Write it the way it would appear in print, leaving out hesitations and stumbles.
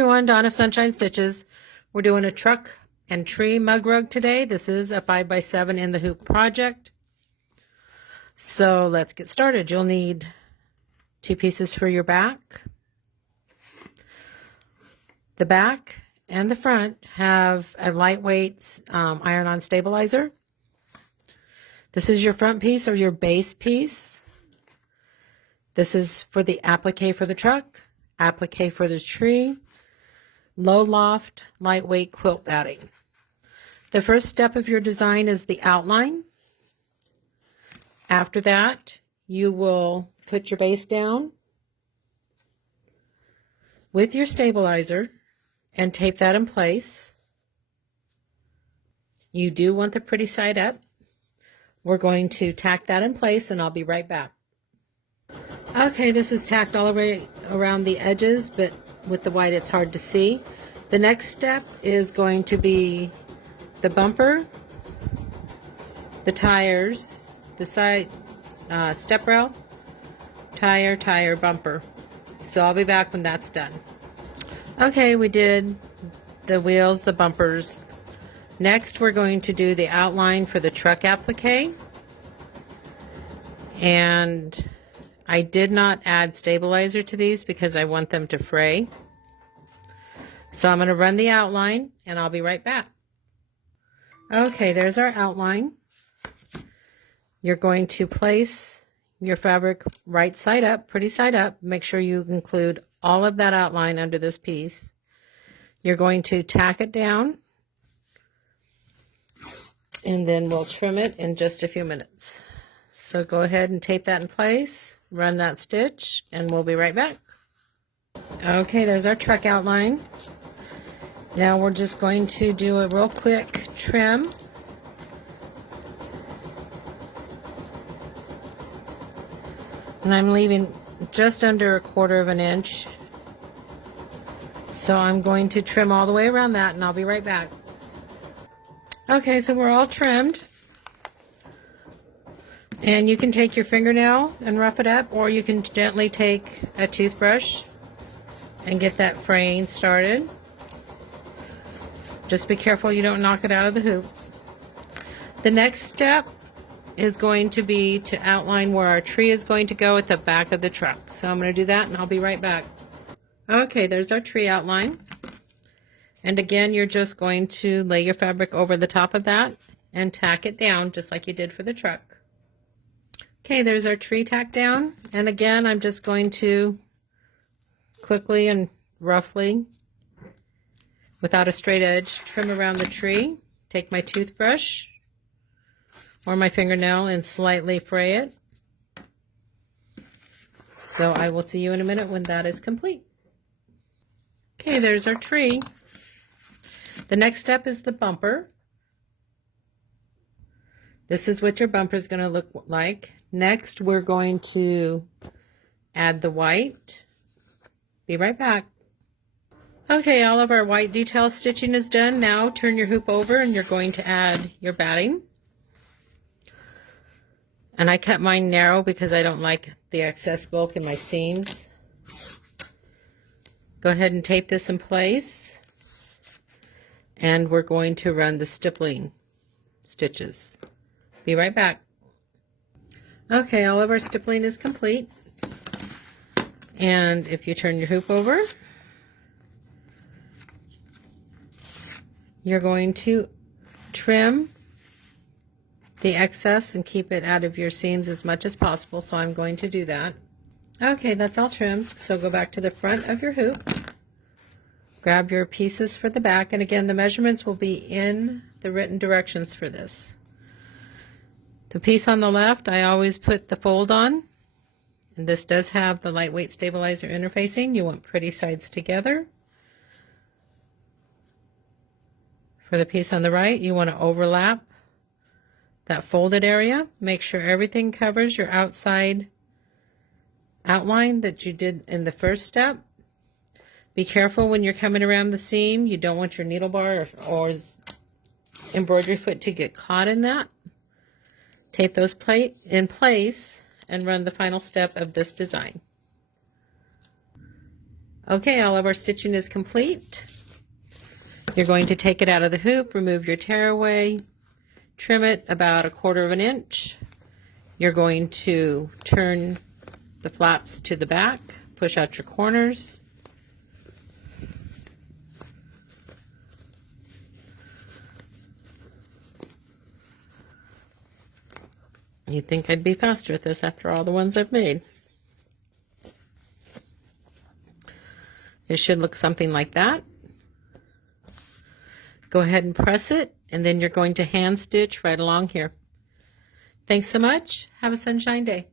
Everyone, Dawn of Sunshine Stitches. We're doing a truck and tree mug rug today. This is a 5x7 in the hoop project. So let's get started. You'll need 2 pieces for your back. The back and the front have a lightweight iron-on stabilizer. This is your front piece or your base piece. This is for the applique for the truck, applique for the tree, low loft, lightweight quilt batting. The first step of your design is the outline. After that, you will put your base down with your stabilizer and tape that in place. You do want the pretty side up. We're going to tack that in place and I'll be right back. Okay, this is tacked all the way around the edges, but with the white it's hard to see. The next step is going to be the bumper, the tires, the side step rail, tire, bumper. So I'll be back when that's done. Okay, we did the wheels, the bumpers. Next we're going to do the outline for the truck applique. And I did not add stabilizer to these because I want them to fray. So I'm going to run the outline and I'll be right back. Okay, there's our outline. You're going to place your fabric right side up, pretty side up. Make sure you include all of that outline under this piece. You're going to tack it down and then we'll trim it in just a few minutes. So go ahead and tape that in place, run that stitch, and we'll be right back. Okay, there's our truck outline. Now we're just going to do a real quick trim. And I'm leaving just under 1/4 of an inch. So I'm going to trim all the way around that and I'll be right back. Okay, so we're all trimmed. And you can take your fingernail and rough it up, or you can gently take a toothbrush and get that fraying started. Just be careful you don't knock it out of the hoop. The next step is going to be to outline where our tree is going to go at the back of the truck. So I'm going to do that and I'll be right back. Okay, there's our tree outline. And again, you're just going to lay your fabric over the top of that and tack it down just like you did for the truck. Okay, there's our tree tacked down. And again, I'm just going to quickly and roughly, without a straight edge, trim around the tree. Take my toothbrush or my fingernail and slightly fray it. So I will see you in a minute when that is complete. Okay, there's our tree. The next step is the bumper. This is what your bumper is going to look like. Next, we're going to add the white. Be right back. Okay, all of our white detail stitching is done. Now turn your hoop over and you're going to add your batting. And I cut mine narrow because I don't like the excess bulk in my seams. Go ahead and tape this in place. And we're going to run the stippling stitches. Be right back. Okay, all of our stippling is complete. And if you turn your hoop over, you're going to trim the excess and keep it out of your seams as much as possible. So I'm going to do that. Okay, that's all trimmed. So go back to the front of your hoop. Grab your pieces for the back. And again, the measurements will be in the written directions for this. The piece on the left, I always put the fold on, and this does have the lightweight stabilizer interfacing. You want pretty sides together. For the piece on the right, you want to overlap that folded area. Make sure everything covers your outside outline that you did in the first step. Be careful when you're coming around the seam. You don't want your needle bar or embroidery foot to get caught in that. Tape those in place and run the final step of this design. Okay, all of our stitching is complete. You're going to take it out of the hoop, remove your tearaway, trim it about 1/4 inch. You're going to turn the flaps to the back, push out your corners. You'd think I'd be faster at this after all the ones I've made. It should look something like that. Go ahead and press it, and then you're going to hand stitch right along here. Thanks so much. Have a sunshine day.